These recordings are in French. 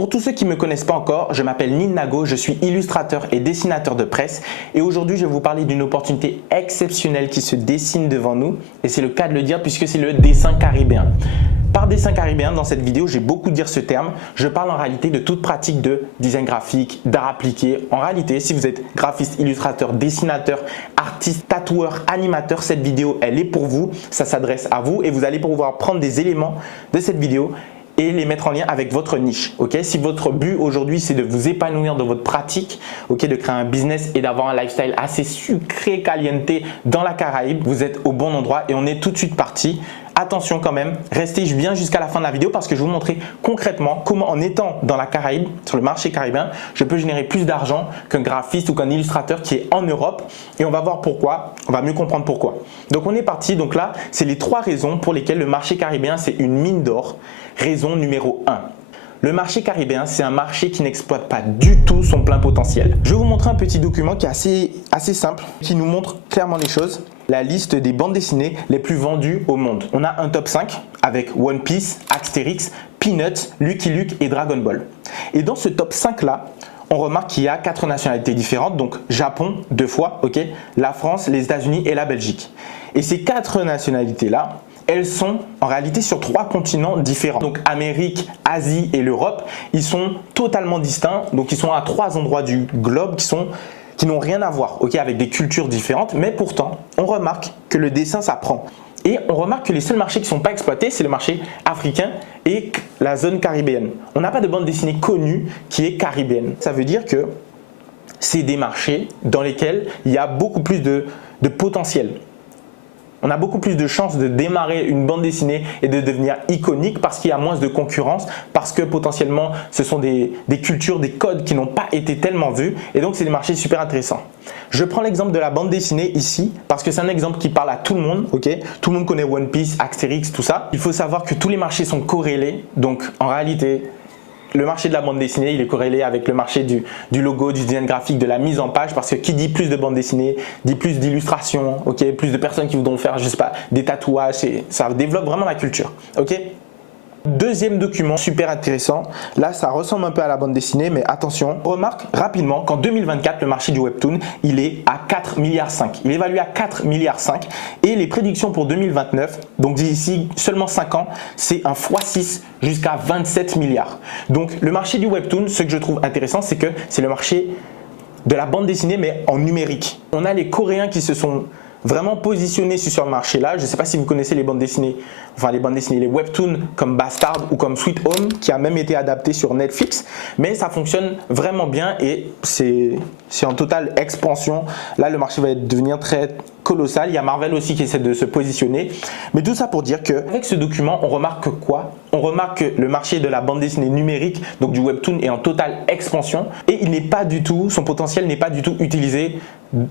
pour tous ceux qui ne me connaissent pas encore, je m'appelle Neil Nago, je suis illustrateur et dessinateur de presse et aujourd'hui je vais vous parler d'une opportunité exceptionnelle qui se dessine devant nous et c'est le cas de le dire puisque c'est le dessin caribéen. Par dessin caribéen, dans cette vidéo, j'ai beaucoup dire ce terme. Je parle en réalité de toute pratique de design graphique, d'art appliqué. En réalité, si vous êtes graphiste, illustrateur, dessinateur, artiste, tatoueur, animateur, cette vidéo, elle est pour vous. Ça s'adresse à vous et vous allez pouvoir prendre des éléments de cette vidéo et les mettre en lien avec votre niche. Okay? Si votre but aujourd'hui, c'est de vous épanouir dans votre pratique, okay, de créer un business et d'avoir un lifestyle assez sucré, caliente dans la Caraïbe, vous êtes au bon endroit et on est tout de suite parti. Attention quand même, restez bien jusqu'à la fin de la vidéo parce que je vais vous montrer concrètement comment en étant dans la Caraïbe, sur le marché caribéen, je peux générer plus d'argent qu'un graphiste ou qu'un illustrateur qui est en Europe et on va voir pourquoi, on va mieux comprendre pourquoi. Donc on est parti, donc là, c'est les 3 raisons pour lesquelles le marché caribéen c'est une mine d'or. Raison numéro 1. Le marché caribéen, c'est un marché qui n'exploite pas du tout son plein potentiel. Je vais vous montrer un petit document qui est assez simple, qui nous montre clairement les choses. La liste des bandes dessinées les plus vendues au monde. On a un top 5 avec One Piece, Astérix, Peanuts, Lucky Luke et Dragon Ball. Et dans ce top 5 là, on remarque qu'il y a 4 nationalités différentes, donc Japon 2 fois, okay, la France, les États-Unis et la Belgique. Et ces 4 nationalités là, elles sont en réalité sur 3 continents différents. Donc Amérique, Asie et l'Europe, ils sont totalement distincts. Donc ils sont à 3 endroits du globe qui n'ont rien à voir, okay, avec des cultures différentes. Mais pourtant, on remarque que le dessin s'apprend. Et on remarque que les seuls marchés qui ne sont pas exploités, c'est le marché africain et la zone caribéenne. On n'a pas de bande dessinée connue qui est caribéenne. Ça veut dire que c'est des marchés dans lesquels il y a beaucoup plus de potentiel. On a beaucoup plus de chances de démarrer une bande dessinée et de devenir iconique parce qu'il y a moins de concurrence, parce que potentiellement ce sont des cultures, des codes qui n'ont pas été tellement vus et donc c'est des marchés super intéressants. Je prends l'exemple de la bande dessinée ici parce que c'est un exemple qui parle à tout le monde. Okay? Tout le monde connaît One Piece, Astérix, tout ça. Il faut savoir que tous les marchés sont corrélés, donc en réalité, le marché de la bande dessinée, il est corrélé avec le marché du logo, du design graphique, de la mise en page parce que qui dit plus de bande dessinée, dit plus d'illustrations, okay, plus de personnes qui voudront faire, je sais pas, des tatouages, et ça développe vraiment la culture. Okay? Deuxième document super intéressant, là ça ressemble un peu à la bande dessinée mais attention, on remarque rapidement qu'en 2024 le marché du webtoon il est à 4,5 milliards, il est évalué à 4,5 milliards et les prédictions pour 2029, donc d'ici seulement 5 ans, c'est un x6 jusqu'à 27 milliards. Donc le marché du webtoon, ce que je trouve intéressant c'est que c'est le marché de la bande dessinée mais en numérique. On a les Coréens qui se sont vraiment positionné sur le marché là. Je ne sais pas si vous connaissez les bandes dessinées, les webtoons comme Bastard ou comme Sweet Home qui a même été adapté sur Netflix, mais ça fonctionne vraiment bien et c'est en totale expansion. Là le marché va devenir très colossal. Il y a Marvel aussi qui essaie de se positionner, mais tout ça pour dire qu'avec ce document on remarque quoi? On remarque que le marché de la bande dessinée numérique, donc du webtoon, est en totale expansion et il n'est pas du tout, son potentiel n'est pas du tout utilisé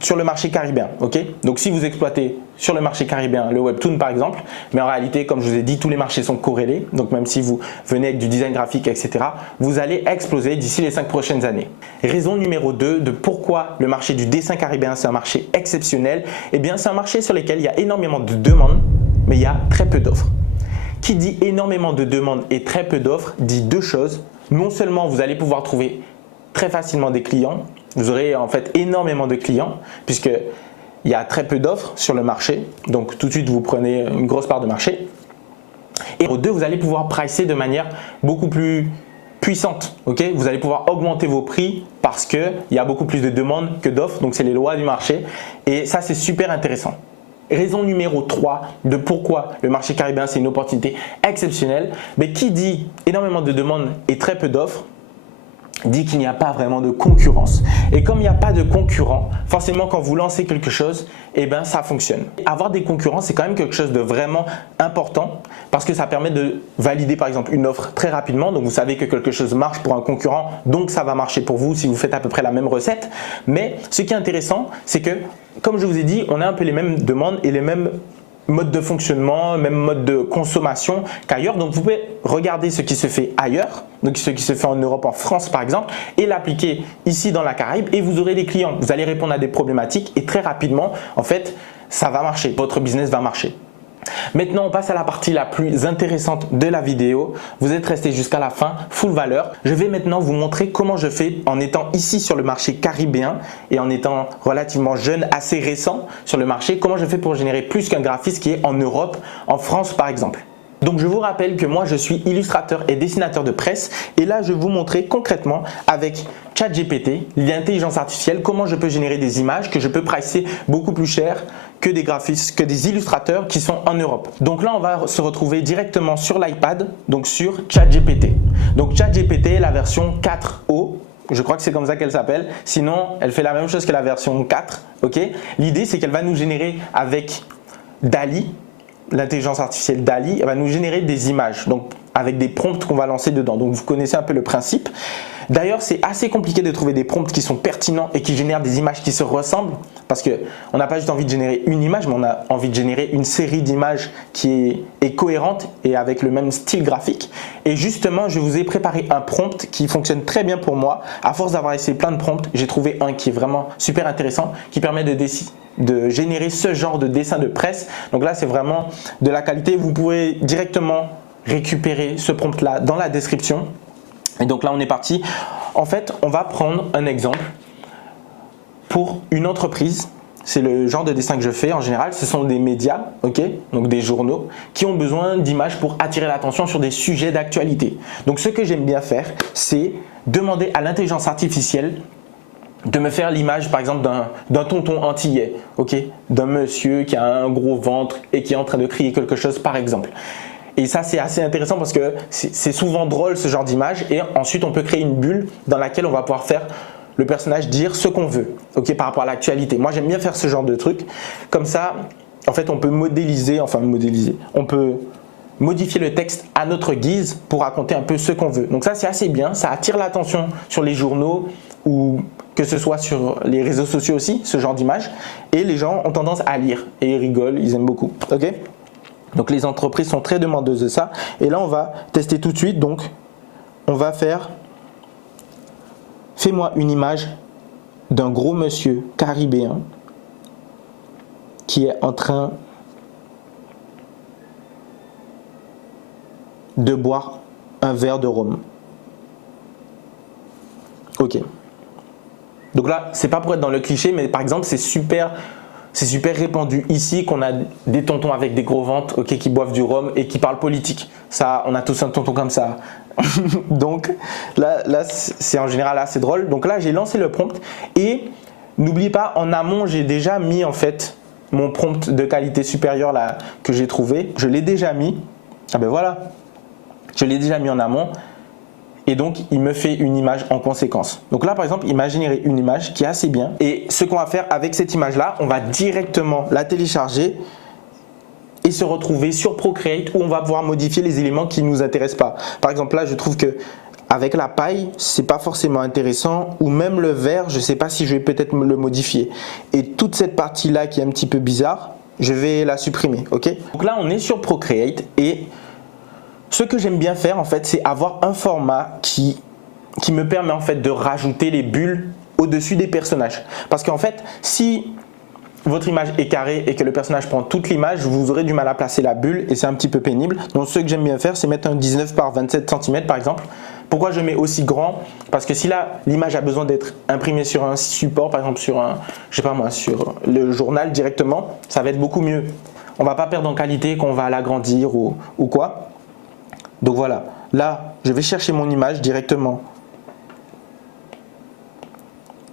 sur le marché caribéen. Okay? Donc si vous exploitez sur le marché caribéen le webtoon par exemple, mais en réalité comme je vous ai dit tous les marchés sont corrélés, donc même si vous venez avec du design graphique etc, vous allez exploser d'ici les 5 prochaines années. Raison numéro 2 de pourquoi le marché du dessin caribéen c'est un marché exceptionnel, eh bien c'est un marché sur lequel il y a énormément de demandes mais il y a très peu d'offres. Qui dit énormément de demandes et très peu d'offres dit 2 choses. Non seulement vous allez pouvoir trouver très facilement des clients, vous aurez en fait énormément de clients puisque il y a très peu d'offres sur le marché, donc tout de suite vous prenez une grosse part de marché. Et au 2, vous allez pouvoir pricer de manière beaucoup plus puissante. Okay? Vous allez pouvoir augmenter vos prix parce qu'il y a beaucoup plus de demandes que d'offres, donc c'est les lois du marché et ça c'est super intéressant. Raison numéro 3 de pourquoi le marché caribéen c'est une opportunité exceptionnelle, mais qui dit énormément de demandes et très peu d'offres dit qu'il n'y a pas vraiment de concurrence. Et comme il n'y a pas de concurrent, forcément quand vous lancez quelque chose, eh ben ça fonctionne. Avoir des concurrents, c'est quand même quelque chose de vraiment important parce que ça permet de valider par exemple une offre très rapidement. Donc vous savez que quelque chose marche pour un concurrent, donc ça va marcher pour vous si vous faites à peu près la même recette. Mais ce qui est intéressant, c'est que comme je vous ai dit, on a un peu les mêmes demandes et les mêmes mode de fonctionnement, même mode de consommation qu'ailleurs. Donc vous pouvez regarder ce qui se fait ailleurs, donc ce qui se fait en Europe, en France par exemple, et l'appliquer ici dans la Caraïbe et vous aurez des clients. Vous allez répondre à des problématiques et très rapidement, en fait, ça va marcher. Votre business va marcher. Maintenant, on passe à la partie la plus intéressante de la vidéo. Vous êtes resté jusqu'à la fin, full valeur. Je vais maintenant vous montrer comment je fais en étant ici sur le marché caribéen et en étant relativement jeune, assez récent sur le marché, comment je fais pour générer plus qu'un graphiste qui est en Europe, en France par exemple. Donc je vous rappelle que moi je suis illustrateur et dessinateur de presse et là je vais vous montrer concrètement avec ChatGPT, l'intelligence artificielle, comment je peux générer des images que je peux pricer beaucoup plus cher que des graphistes, que des illustrateurs qui sont en Europe. Donc là on va se retrouver directement sur l'iPad, donc sur ChatGPT. Donc ChatGPT, la version 4O. Je crois que c'est comme ça qu'elle s'appelle. Sinon, elle fait la même chose que la version 4. Okay. L'idée, c'est qu'elle va nous générer avec DALL-E, l'intelligence artificielle DALL-E, elle va nous générer des images, donc avec des prompts qu'on va lancer dedans. Donc vous connaissez un peu le principe. D'ailleurs, c'est assez compliqué de trouver des prompts qui sont pertinents et qui génèrent des images qui se ressemblent parce qu'on n'a pas juste envie de générer une image, mais on a envie de générer une série d'images qui est cohérente et avec le même style graphique. Et justement, je vous ai préparé un prompt qui fonctionne très bien pour moi. À force d'avoir essayé plein de prompts, j'ai trouvé un qui est vraiment super intéressant, qui permet de générer ce genre de dessin de presse. Donc là, c'est vraiment de la qualité. Vous pouvez directement récupérer ce prompt-là dans la description. Et donc là, on est parti. En fait, on va prendre un exemple pour une entreprise. C'est le genre de dessin que je fais en général. Ce sont des médias, donc des journaux, qui ont besoin d'images pour attirer l'attention sur des sujets d'actualité. Donc ce que j'aime bien faire, c'est demander à l'intelligence artificielle de me faire l'image par exemple d'un tonton antillais, d'un monsieur qui a un gros ventre et qui est en train de crier quelque chose par exemple. Et ça c'est assez intéressant parce que c'est souvent drôle ce genre d'image et ensuite on peut créer une bulle dans laquelle on va pouvoir faire le personnage dire ce qu'on veut par rapport à l'actualité. Moi j'aime bien faire ce genre de truc, comme ça en fait on peut on peut modifier le texte à notre guise pour raconter un peu ce qu'on veut. Donc ça c'est assez bien, ça attire l'attention sur les journaux ou que ce soit sur les réseaux sociaux aussi, ce genre d'image. Et les gens ont tendance à lire et ils rigolent, ils aiment beaucoup. Donc les entreprises sont très demandeuses de ça. Et là on va tester tout de suite. Donc on va faire fais-moi une image d'un gros monsieur caribéen qui est en train de boire un verre de rhum. Donc là, c'est pas pour être dans le cliché, mais par exemple, c'est super répandu ici qu'on a des tontons avec des gros ventres, qui boivent du rhum et qui parlent politique. Ça, on a tous un tonton comme ça. Donc là, c'est en général assez drôle. Donc là, j'ai lancé le prompt et n'oubliez pas, en amont, j'ai déjà mis en fait mon prompt de qualité supérieure là que j'ai trouvé. Je l'ai déjà mis. Ah ben voilà, je l'ai déjà mis en amont. Et donc, il me fait une image en conséquence. Donc là, par exemple, il m'a généré une image qui est assez bien. Et ce qu'on va faire avec cette image-là, on va directement la télécharger et se retrouver sur Procreate où on va pouvoir modifier les éléments qui ne nous intéressent pas. Par exemple, là, je trouve que avec la paille, c'est pas forcément intéressant. Ou même le vert, je ne sais pas si je vais peut-être le modifier. Et toute cette partie-là qui est un petit peu bizarre, je vais la supprimer. Donc là, on est sur Procreate et ce que j'aime bien faire en fait, c'est avoir un format qui me permet en fait de rajouter les bulles au-dessus des personnages. Parce qu'en fait, si votre image est carrée et que le personnage prend toute l'image, vous aurez du mal à placer la bulle et c'est un petit peu pénible. Donc ce que j'aime bien faire, c'est mettre un 19 par 27 cm par exemple. Pourquoi je mets aussi grand? Parce que si là, l'image a besoin d'être imprimée sur un support, par exemple sur sur le journal directement, ça va être beaucoup mieux. On ne va pas perdre en qualité qu'on va l'agrandir ou quoi. Donc voilà, là, je vais chercher mon image directement,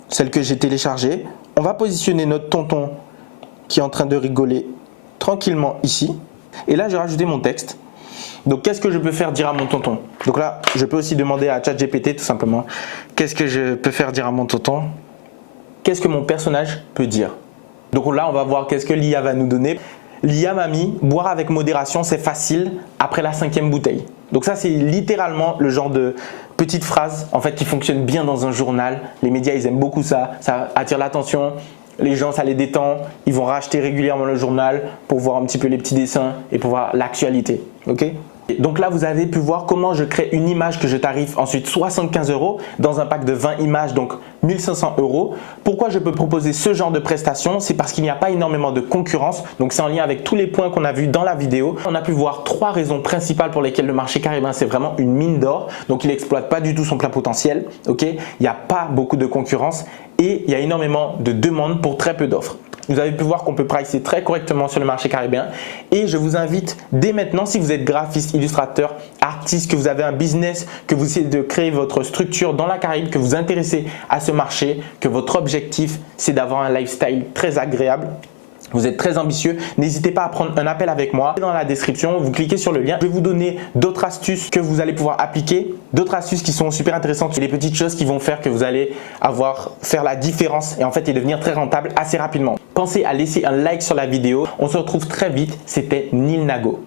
celle que j'ai téléchargée. On va positionner notre tonton qui est en train de rigoler tranquillement ici. Et là, j'ai rajouté mon texte. Donc, qu'est-ce que je peux faire dire à mon tonton? Donc là, je peux aussi demander à ChatGPT tout simplement, qu'est-ce que je peux faire dire à mon tonton? Qu'est-ce que mon personnage peut dire? Donc là, on va voir qu'est-ce que l'IA va nous donner. L'IA m'a mis boire avec modération, c'est facile après la 5e bouteille. Donc ça, c'est littéralement le genre de petite phrase en fait qui fonctionne bien dans un journal. Les médias, ils aiment beaucoup ça. Ça attire l'attention. Les gens, ça les détend. Ils vont racheter régulièrement le journal pour voir un petit peu les petits dessins et pour voir l'actualité. Donc là, vous avez pu voir comment je crée une image que je tarife ensuite 75 € dans un pack de 20 images, donc 1500 €. Pourquoi je peux proposer ce genre de prestation? C'est parce qu'il n'y a pas énormément de concurrence. Donc c'est en lien avec tous les points qu'on a vus dans la vidéo. On a pu voir 3 raisons principales pour lesquelles le marché caribéen, c'est vraiment une mine d'or. Donc il n'exploite pas du tout son plein potentiel. Ok, il n'y a pas beaucoup de concurrence et il y a énormément de demandes pour très peu d'offres. Vous avez pu voir qu'on peut pricer très correctement sur le marché caribéen et je vous invite dès maintenant, si vous êtes graphiste, illustrateur, artiste, que vous avez un business, que vous essayez de créer votre structure dans la Caraïbe, que vous vous intéressez à ce marché, que votre objectif c'est d'avoir un lifestyle très agréable. Vous êtes très ambitieux, n'hésitez pas à prendre un appel avec moi. Dans la description, vous cliquez sur le lien. Je vais vous donner d'autres astuces que vous allez pouvoir appliquer, d'autres astuces qui sont super intéressantes et les petites choses qui vont faire que vous allez faire la différence et en fait et devenir très rentable assez rapidement. Pensez à laisser un like sur la vidéo. On se retrouve très vite. C'était Nil Nago.